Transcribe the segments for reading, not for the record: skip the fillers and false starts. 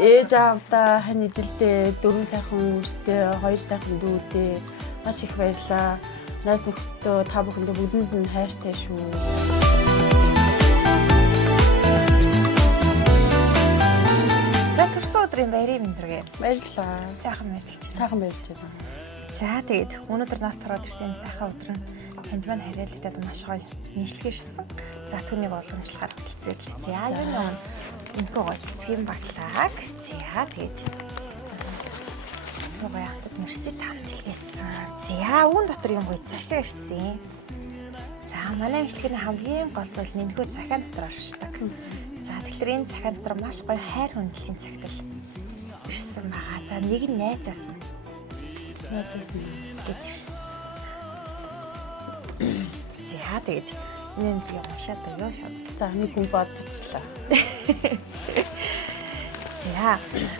Ээж аавдаа хань ижилдээ 4 сайхан үрстэй 2 сайхан дүүдээ маш их баярлаа. Найз нөхдөдөө та бүхэндээ бүгдэнд нь хайртай шүү. За төрсөн өдрийн баярын мэндэргээ. Баярлалаа. Сайхан мэдэлж байна. Сайхан баярлж байна. За тэгээд өнөөдөр наад тараад ирсэн сайхан өдөр нь танд маань хариалагдаад маш гоё нийслэгэрсэн. За түүнийг боломжлохоор хэлцээ. За юу энэ гоо цэцгийн баглааг. За тэгээд нөгөө яхад мерси таамагласан. За үүн дотор юм гоё захиа ирсэн. За манай эмчилгээний хамгийн гол зүйл нэнхүү захиа дотор оршдог. За тэгэхээр энэ захиа дотор маш гоё хайр хүндэлийн цагтл ирсэн байгаа. За нэг нь найзаас гэж ирсэн. За тэгээд энэ би уншаад байгаа шүү. За нэг хүн бодчихлаа. За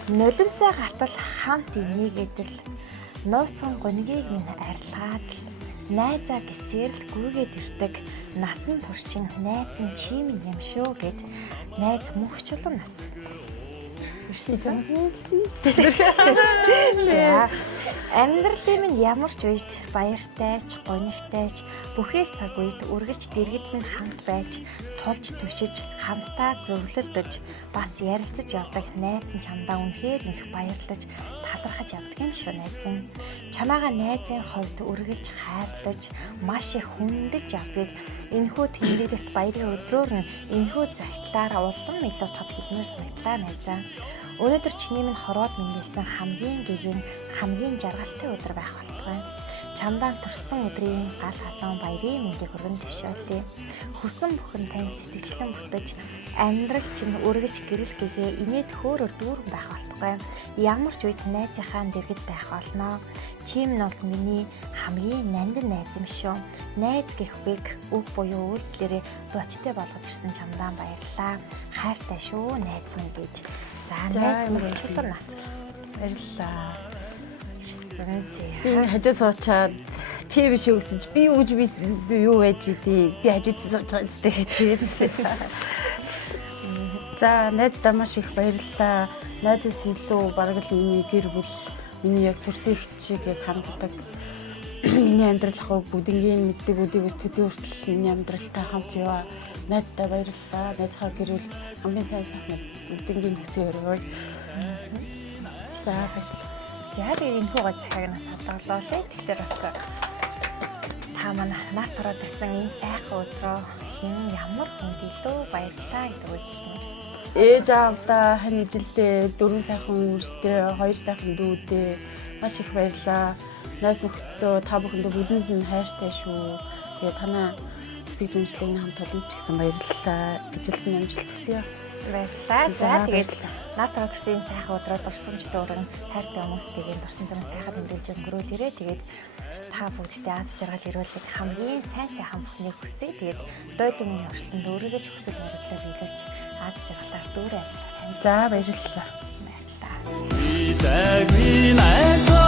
нулимсаа гартал хамт нийгэдэл нууцхан гонгийг минь арилгаад найзаа гисээр л гүйгээд ирдэг насан туршин найзын чим юм шүү гэд найз мөхчлөн нас ирсэн. За амьдралын минь ямар ч үед баяртайч гонигтайч бүхэл цаг үед үргэлж дэргэд минь хамт байж тулж түшиж хамтдаа зөвлөлдөж бас ярилцаж явдаг найз нь чамдаа үнэхээр их баярлаж талархаж явдаг юм шүү найз нь. Чамаага найзын хувьд үргэлж хайрлаж маш их хүндэлж явдгийг энэхүү тэмдэглэлт баярын өдрөөр нь энэхүү загтлаар улам илүү тод хэлмээр санагдлаа найзаа. Өнөөдөр чиний минь хороод мэндэлсэн хамгийн гэгийн хамгийн жаргалтай өдөр байх болтугай. Чамдаа төрсөн өдрийн гал халуун баярын мэндийг өргөн төвшөөлье. Хүсэн бүхэн тань сэтгэлчлэн бүтэж амьдрал чинь өргөж гэрэл гэгээ инээд хөөрөөр дүүрэн байх болтугай. Ямар ч үед найзынхаа дэргэд байх болно. Чи минь бол миний хамгийн нандин найз юм шүү. Найз гэх үг үг буюу үйлдэлээрээ бодиттой болгож ирсэн чамдаа баярлалаа. Хайртай шүү найз минь гэж. За найз минь чулуун нас. Баярлалаа. Би Хажууд суучаад чи биш үү гэсэн чи би үгүй би юу байж идэе. Би хажууд сууж байгаа гэдэг. За найздаа маш их баярлалаа. Найзаас илүү бараг л миний гэр бүл миний яг төрсөн их чиг ханддаг. Миний амьдралыг бүгднийг мэддэг үдээс төдий хүртэл миний амьдралтай хамт яваа. Найздаа баярлалаа. Найзхаа гэр бүл хамгийн сайн сайхан бүгднийг төсөө өргөөж. За баярлалаа. За энэ хуугаа захиаг нас хадгалаа лээ. Тэгэхээр бас та манай наад тараад ирсэн энэ сайхан өдрөө энэ ямар хүнд илүү баярлалаа гэдэг үг. Ээж аавдаа хань ижилдээ 4 сайхан үрстэй 2 сайхан дүүдээ маш их баярлаа. Найз нөхдөдөө та бүхэндээ бүгдэнд нь хайртай шүү. Тэгээ танаа цэцэг дүншлэгийн хамт олон ч гэсэн баярлалаа. Ажилд нь амжилт хүсье. Баярлалаа. За тэгээд наад тараад ирсэн энэ сайхан өдрөө дурсамжтай өргөн хайртай хүмүүстийн дурсан төрөн сайхан тэмдэглэж өнгөрүүлээрээ тэгээд та бүгдтэй аз жаргал ирүүлэх хамгийн сайн сайхан бүхнийг хүсье. Тэгээд дойлын орчинд өөрийгөө ч хүсэл мөрөдлөө биелүүлж аз жаргалаар дүүрээ. За баярлалаа. Баярлалаа.